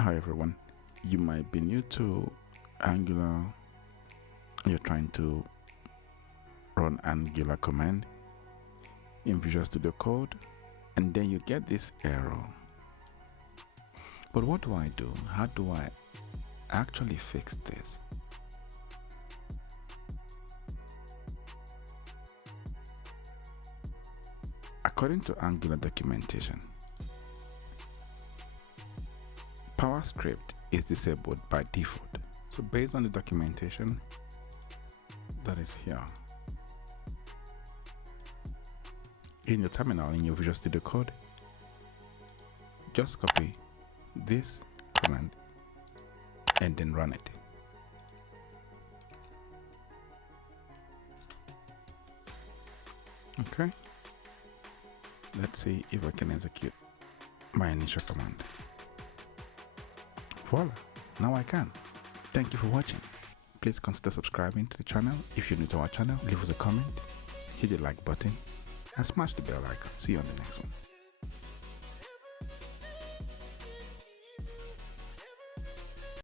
Hi everyone, you might be new to Angular. You're trying to run Angular command in Visual Studio Code and then you get this error. But what do I do? How do I actually fix this? According to Angular documentation, PowerScript is disabled by default. So based on the documentation that is here, in your terminal, in your Visual Studio Code, just copy this command and then run it. Okay, let's see if I can execute my initial command. Voila, now I can. Thank you for watching. Please consider subscribing to the channel. If you're new to our channel, leave us a comment, hit the like button and smash the bell icon. See you on the next one.